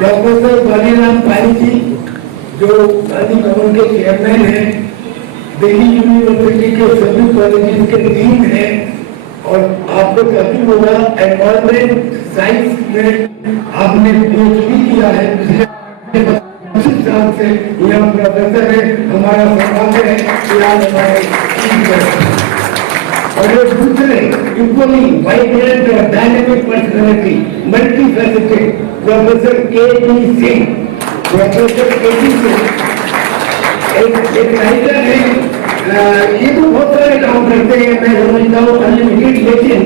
Professor Baliram पारी जी जो गांधी भवन के चेयरमैन हैं, दिल्ली यूनिवर्सिटी के सभी कॉलेजेस के डीन हैं, और आपको मालूम होगा एनवायरमेंट साइंस में आपने पीएचडी किया है पिछले 25 साल से। यह प्रोफेसर है, हमारा सौभाग्य है कि आज हमारे और ये दूसरे इक्वली वाइब्रेंट और dynamic personality multi faceted professor KD. Singh. Professor KD. Singh एक राइटर है, ये तो बहुत सारे काम करते हैं, मैं समझता हूँ अनलिमिटेड लेकिन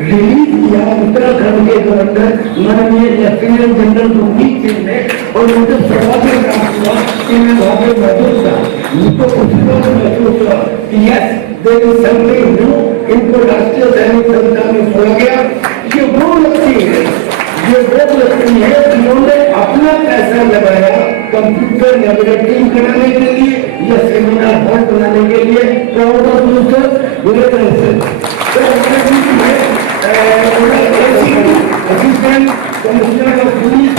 रिलीज किया उत्तराखंड के गवर्नर माननीय लेफ्टिनेंट जनरल रणजीत सिंह ने, और मुझे सौभाग्य प्राप्त हुआ कि मैं वहाँ पे मौजूद था। मुझको उसी वक्त महसूस हुआ कि yes there is something new, इनको राष्ट्रीय सैनिक संस्था में छोड़ा गया। ये वो व्यक्ति है, ये वो व्यक्ति है जिन्होंने अपना पैसा लगाया कंप्यूटर लेबोरेटरी बनाने के लिए या सेमिनार हॉल बनाने के लिए। Proud of you sir, assistant commissioner of police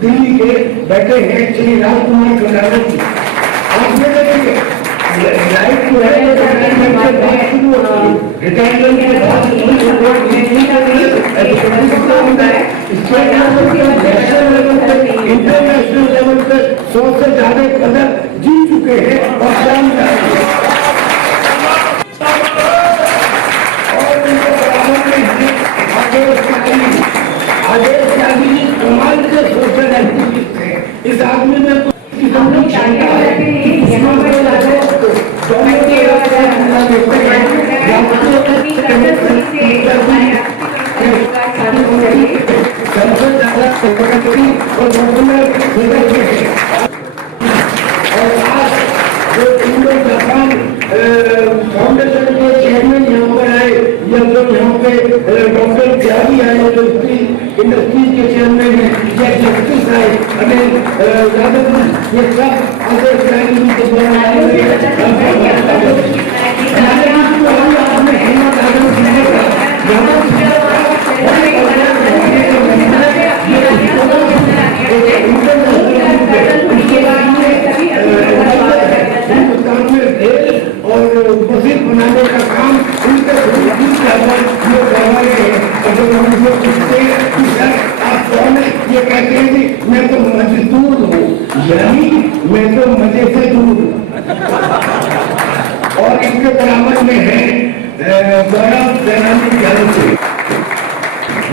Delhi के बैठे हैं श्री राजकुमार खंडाला जी। आप ये देखिए लाइफ जो है रिटायरमेंट के बाद शुरू होना है, रिटायरमेंट के बाद इंटरनेशनल लेवल पे 100 से ज्यादा पदक जीत चुके हैं और काम कर रहे हैं। आदेश त्यागी जी कमाल के सोशल एक्टिविस्ट थे। इस आदमी में फाउंडेशन के चेयरमैन यहाँ पर आए, या जो यहाँ पे डॉक्टर त्यागी आए जो इंडस्ट्रीज के चेयरमैन है, या जस्टिस आए अनिल यादव, ये सब आदेश त्यागी जी के द्वारा आए और मस्जिद बनाने का काम उनके आप कौन है, ये कहते हैं कि मैं तो मजदूर हूँ, यानी मैं तो मजे से दूर हूँ। और इसके बराबर में है गौरव सैनानी ज्ञान से,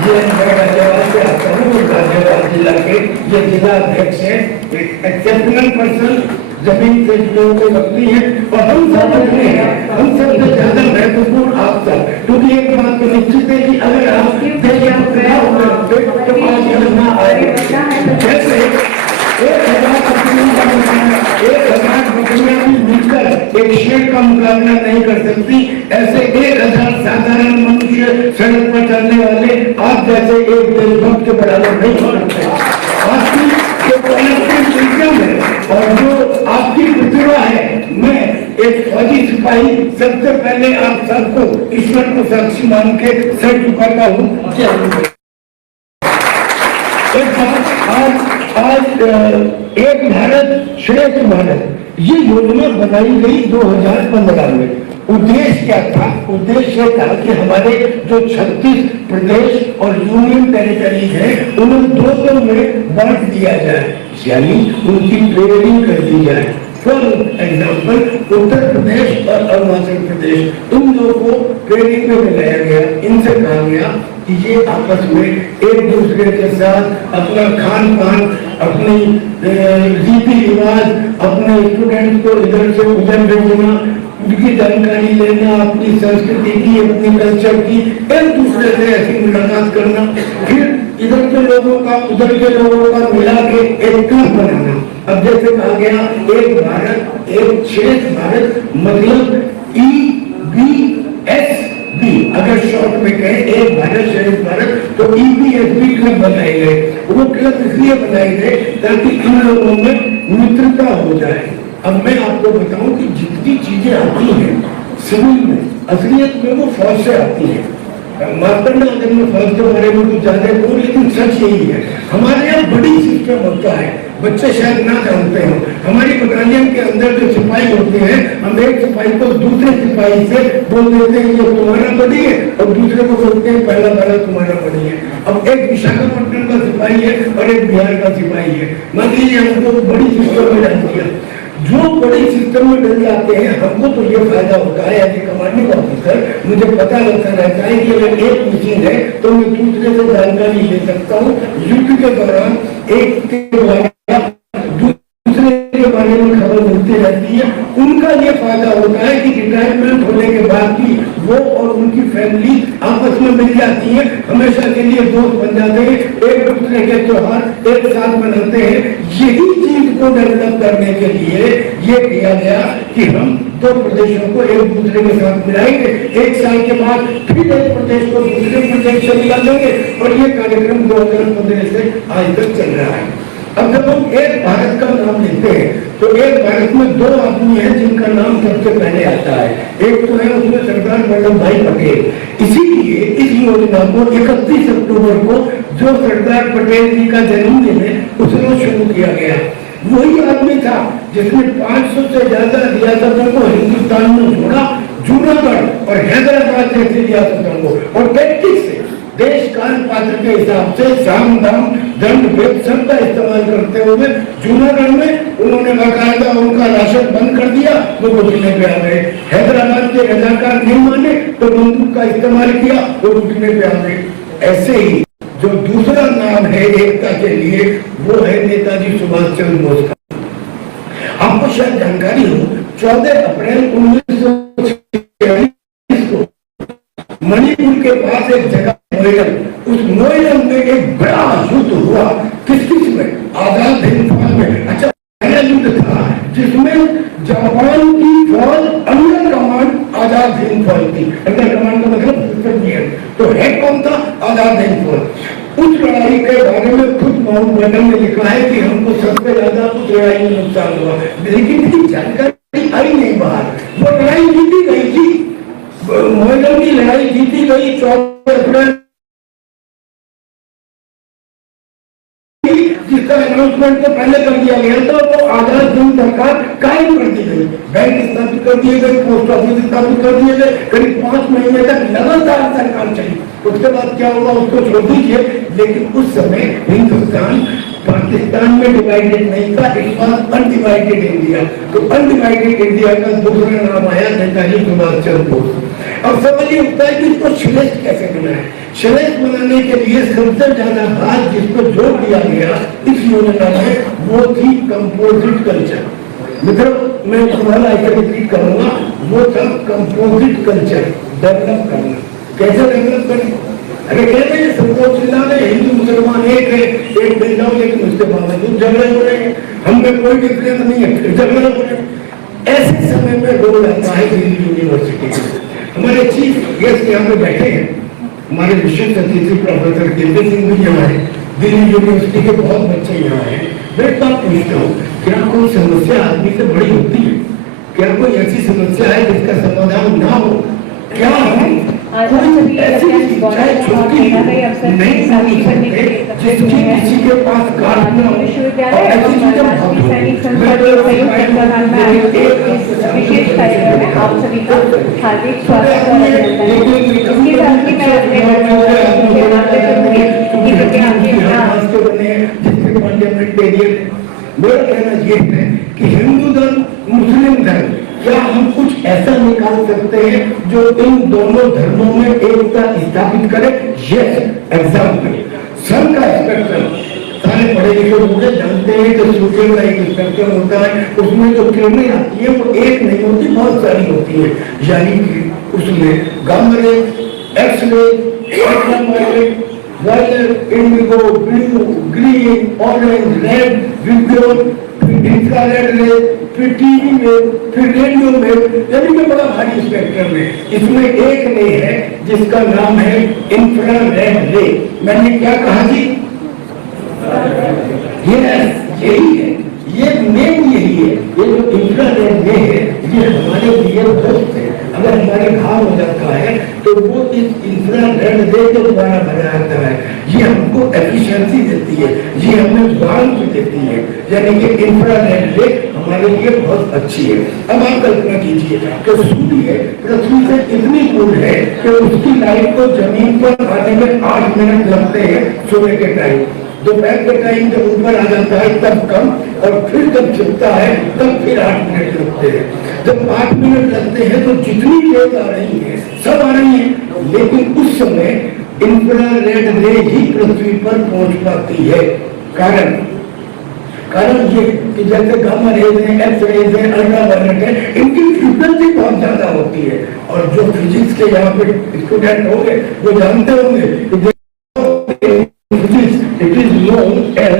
ये गाजियाबाद से आता हूँ, गाजियाबाद जिला के ये जिला अध्यक्ष है, एक एक्सेप्शनल पर्सन, जमीन से जुड़े हुए व्यक्ति है, और हम सब बैठे हैं, हम सबसे ज्यादा महत्वपूर्ण आप सब, क्योंकि एक बात तो निश्चित है कि अगर आप जैसे 1000 बकरियां भी मिलकर एक शेर का मुकाबला नहीं कर सकती, ऐसे 1000 साधारण मनुष्य सड़क पर चलने वाले आप जैसे एक देशभक्त के बराबर नहीं हो सकते। आपकी जो कलेक्टिव विजडम है और जो आपकी प्रतिभा है, मैं एक फौजी सिपाही सबसे पहले आप सबको ईश्वर को साक्षी मान के सर झुकाता हूँ। आज एक भारत श्रेष्ठ भारत ये योजना बनाई गई 2015 में। उद्देश्य क्या था? उद्देश्य था कि हमारे जो 36 प्रदेश और यूनियन टेरिटरीज है उन्हें 2 में बांट दिया जाए, यानी उनकी ट्रेनिंग कर दी जाए। फॉर एग्जाम्पल उत्तर प्रदेश और अरुणाचल प्रदेश इन लोगों को ट्रेनिंग में लाया गया। इनसे कहा गया कि ये आपस में एक दूसरे के साथ अपना खान पान, अपनी रीति रिवाज, अपने स्टूडेंट्स को इधर से उधर भेजना, उनकी जानकारी लेना, अपनी संस्कृति की, अपनी कल्चर की, एक दूसरे से ऐसी मुलाकात करना, फिर इधर के लोगों का उधर के लोगों का मिला के एक क्लब बनाना। अब जैसे कहा गया एक भारत एक श्रेष्ठ भारत, मतलब EBSB शॉर्ट में कहें, एक भारत श्रेष्ठ भारत, तो EPSB क्लब बनाए गए। वो क्लब इसलिए बनाए गए ताकि इन लोगों में मित्रता हो जाए। अब मैं आपको बताऊं कि जितनी चीजें आती हैं सिविल में, असलियत में वो फौज से आती है। मार्तंड अगर मैं फौज के बारे में कुछ ज्यादा कहूँ, लेकिन सच यही है, हमारे यहाँ बड़ी सिस्टम होता है, बच्चे शायद ना जानते हो। हमारी बटालियन के अंदर जो सिपाही होते हैं, हम एक सिपाही को दूसरे सिपाही से बोल देते हैं ये तुम्हारा बड़ी है, और दूसरे को बोलते हैं पहला वाला तुम्हारा बड़ी है। अब एक विशाखापट्टनम का सिपाही है और एक बिहार का सिपाही है, मान लीजिए हमको बड़ी सिस्टम में डाल दिया। जो बड़े सिस्टम में डल जाते हैं, हमको तो ये फायदा होता है एज ए कमांडिंग ऑफिसर, मुझे पता लगता रहता है कि अगर एक मिशन है तो मैं दूसरे से जानकारी ले सकता हूँ। युद्ध के दौरान एक के दूसरे के बारे में खबर मिलती रहती है। उनका ये फायदा होता है कि रिटायरमेंट होने के बाद भी वो और उनकी फैमिली आपस में मिल जाती है, हमेशा के लिए दोस्त बन जाते हैं, एक दूसरे के त्योहार एक साथ मनाते हैं। यही चीज को डेवलप करने के लिए ये किया गया कि हम दो प्रदेशों को एक दूसरे के साथ मिलाएंगे, एक साल के बाद फिर एक प्रदेश को दूसरे प्रदेश से मिला देंगे, और ये कार्यक्रम 2015 से आज तक चल रहा है। अब जब हम एक भारत का नाम लेते हैं तो एक भारत में दो आदमी हैं जिनका नाम सबसे पहले आता है। एक तो है उसमें सरदार वल्लभ भाई पटेल। इसीलिए इस योजना को 31 अक्टूबर को जो सरदार पटेल जी का जन्मदिन है उस रोज शुरू किया गया। वही आदमी था जिसने 500 से ज्यादा रियासतों को हिंदुस्तान में जोड़ा, जूनागढ़ और हैदराबाद जैसी रियासतों को, और टैक्टिक्स से देश काल पात्र के हिसाब से साम दाम दंड भेद सबका इस्तेमाल करते हुए जूनागढ़ में उन्होंने बाकायदा उनका राशन बंद कर दिया, वो लूटने पे आ गए। हैदराबाद के रजाकार नहीं माने तो बंदूक का इस्तेमाल किया, वो लूटने पे आ गए। ऐसे ही जो दूसरा नाम है एकता के लिए, वो है नेताजी सुभाष चंद्र बोस का। आपको शायद जानकारी हो, 14 अप्रैल 1946 को मणिपुर के पास एक जगह मोइलम, उस मोइलम में एक बड़ा युद्ध हुआ। किस में? आजाद हिंद फौज में। अच्छा, पहला युद्ध था जिसमें जापान की फौज अंडर कमांड आजाद हिंद फौज थी। अंडर कमांड का मतलब तो हेड कौन था? आजाद हिंद फौज। उस लड़ाई के बारे में खुद माउंटबेटन ने लिखा है कि हमको सबसे ज्यादा उस लड़ाई में नुकसान हुआ, लेकिन इसकी जानकारी आई नहीं बाहर। वो लड़ाई जीती गई थी, मोइलम की लड़ाई जीती गई 14 अप्रैल, जिसका अनाउंसमेंट तो पहले कर दिया गया था। तो आजाद हिंद सरकार कायम कर दी गई, बैंक स्थापित कर दिए गए, पोस्ट ऑफिस स्थापित कर दिए गए, करीब 5 महीने तक लगातार सरकार चली। उसके बाद क्या हुआ उसको छोड़ दीजिए, लेकिन उस समय हिंदुस्तान पाकिस्तान में डिवाइडेड नहीं था, इट वाज अनडिवाइडेड इंडिया। तो अनडिवाइडेड इंडिया का दूसरा नाम आया नेताजी सुभाष चंद्र बोस। अब समझ ये उठता है कि इसको श्रेष्ठ कैसे बनाए। श्रेष्ठ बनाने के लिए सबसे ज्यादा बात जिसको जोर दिया गया इस योजना में, वो थी कंपोजिट कल्चर। मतलब मैं तुम्हारा रिपीट करूंगा, वो था कंपोजिट कल्चर डेवलप करना। कैसे डेवलप करें? अरे कहते हैं संतोष जिला में हिंदू मुसलमान एक है, एक मिल जाओ, लेकिन उसके बावजूद झगड़े हो रहे हैं, हम में कोई डिफरेंस नहीं है, फिर झगड़े हो रहे हैं। ऐसे समय में रोल आता है दिल्ली यूनिवर्सिटी। हमारे चीफ गेस्ट यहाँ पे बैठे हैं, हमारे विशेष अतिथि प्रोफेसर दिव्य सिंह भी यहाँ है, दिल्ली यूनिवर्सिटी के बहुत बच्चे यहाँ हैं। मैं एक बात पूछता हूँ, क्या कोई समस्या आदमी से बड़ी होती है? क्या कोई ऐसी समस्या है जिसका समाधान ना हो? क्या हम कोई ऐसी चाहे छोटी नहीं समझ सकते जिसकी किसी के पास कार्ड न हो, और ऐसी चीजें विशेष कार्यक्रम में आप सभी का हार्दिक स्वागत और मेरा कहना ये है कि हिंदू धर्म मुस्लिम धर्म, क्या हम कुछ ऐसा निकाल सकते हैं जो इन दोनों धर्मों में एकता स्थापित करे? यस, एग्जाम्पल सन का स्पेक्ट्रम, सारे पढ़े लिखे लोग जानते हैं कि सूर्य का एक स्पेक्ट्रम होता है, उसमें जो किरणें आती है वो एक नहीं होती, बहुत सारी होती है। यानी कि उसमें gamma ray, X ray, ultraviolet, violet, indigo, blue, green, orange, red, visible, फिर इंफ्रारेड रे, फिर टीवी में, फिर रेडियो में, यानी कि बड़ा भारी स्पेक्ट्रम है। इसमें एक रे है जिसका नाम है इंफ्रारेड रे। मैंने क्या कहा जी? यही है, ये मेन यही है। ये जो इंफ्रारेड रे है ये हमारे लिए दोस्त है। अगर हमारे घाव हो जाता है तो वो इस इंफ्रारेड रे के द्वारा बनाया जाता है। ये हमको एफिशिएंसी देती है, ये हमें वार्मथ देती है, यानी कि इंफ्रारेड रे हमारे लिए बहुत अच्छी है। अब आप कल्पना कीजिए कि सूर्य पृथ्वी से इतनी दूर है कि उसकी लाइट को जमीन पर आने में 8 मिनट लगते हैं सुबह के टाइम। दोपहर के टाइम जब ऊपर आ जाता है तब कम, और फिर जब छिपता है तब फिर 8 मिनट लगते हैं। जब 8 मिनट लगते हैं तो जितनी तेज आ रही है सब आ रही है, लेकिन उस समय इंफ्रारेड रे ही पृथ्वी पर पहुंच पाती है। कारण ये कि जैसे गामा रेज है, एक्स रेज है, अल्ट्रावायलेट है, इनकी फ्रीक्वेंसी बहुत ज्यादा होती है। और जो फिजिक्स के यहाँ पे स्टूडेंट होंगे वो जानते होंगे कि it is known as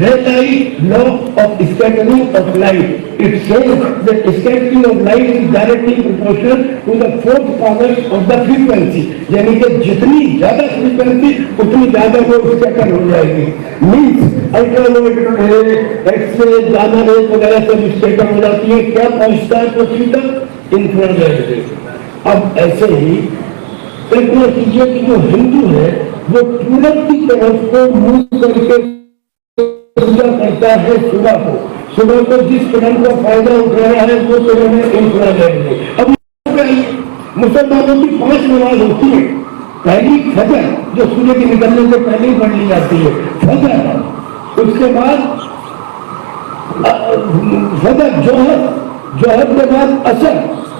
Rayleigh law of scattering of light. It says that scattering of light is directly proportional to the fourth power of the frequency. यानी कि जितनी ज्यादा फ्रीक्वेंसी उतनी ज्यादा वो स्कैटर हो जाएगी। मीन्स अल्ट्रावायलेट रे, एक्स-रे, गामा रे वगैरह सब स्कैटर हो जाती है। क्या पहुंचता है पृथ्वी तक? इंफ्रारेड रे। अब ऐसे ही कल्पना कीजिए कि जो हिंदू है वो पूरब की तरफ को मुंह करके पूजा करता है सुबह को जिस किरण का फायदा उठा रहा है वो किरण है इंफ्रारेड रे। अब मुसलमानों की 5 नमाज होती है। पहली फजर जो सूर्य के निकलने से पहले ही पढ़ ली जाती है, फजर। उसके बाद फजर, जोहर के बाद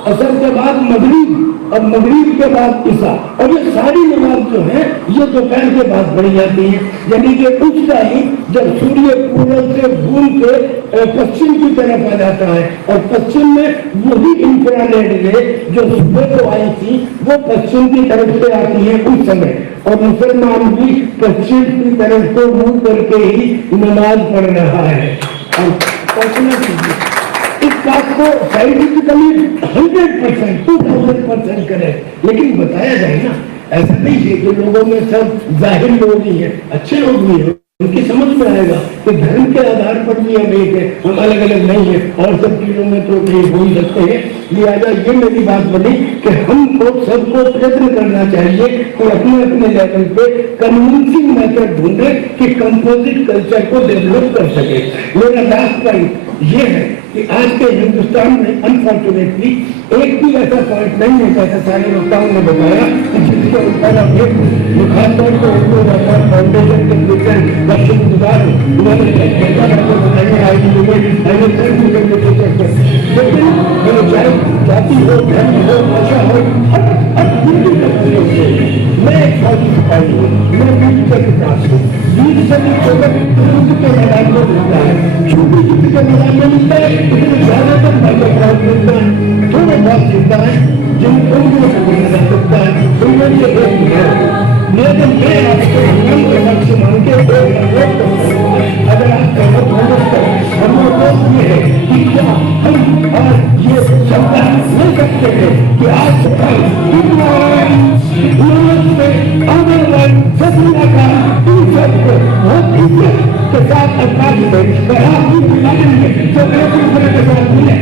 असर के बाद मगरिब, और मगरिब के बाद ईसा। और ये सारी नमाज जो है ये दोपहर के बाद पढ़ी जाती है। यानी कि उस टाइम जब सूर्य पूरब से घूम के पश्चिम की तरफ आ जाता है, और पश्चिम में वही इंफ्रारेड रे जो सुबह को आई थी वो पश्चिम की तरफ से आती है उस समय। और मुसलमान भी पश्चिम की तरफ को मुंह करके ही नमाज पढ़ रहा है। इस बात को साइंटिफिकली 100%, 2000% करें, लेकिन बताया जाए ना, ऐसा नहीं है कि लोगों में सब जाहिर लोग ही हैं, अच्छे लोग भी हैं। उनकी समझ में आएगा कि धर्म के आधार पर भी हम एक है, हम अलग अलग नहीं है, और सब चीजों में तो हो ही सकते हैं। लिहाजा ये मेरी बात बनी कि हमको सबको प्रयत्न करना चाहिए कि अपने अपने लेवल पे कन्विंसिंग मेथड ढूंढे कि कंपोजिट कल्चर को डेवलप कर सके। मेरा लास्ट पॉइंट ये है कि आज के हिंदुस्तान में अनफॉर्चुनेटली एक भी ऐसा पॉइंट नहीं है, जैसा सारे वक्ताओं ने बताया, जिसके ऊपर अब खासतौर पर फाउंडेशन के प्रेसिडेंट दक्षिण गुजरात उन्होंने बताया जाति हो, धर्म हो, भाषा हो, हर बिल्कुल मैं एक फौजी सिपाही हूँ, मैं बीच के पास हूँ, बीच से भी छोटे युद्ध के मैदान में मिलता है, छोटे युद्ध के मैदान में मिलता है, लेकिन ज्यादातर बाइक मिलता है, थोड़े बहुत मिलता है जिनको मिल सकता है, उनमें से एक है। लेकिन मैं आपको मन के लक्ष्य मान के अगर आप सहमत हो तो हम लोग ये है कि क्या हम और ये क्षमता ले सकते हैं कि आज से कल सपना का इन सबको बहुत इज्जत के साथ अंदाज में जो एक दूसरे के साथ मिले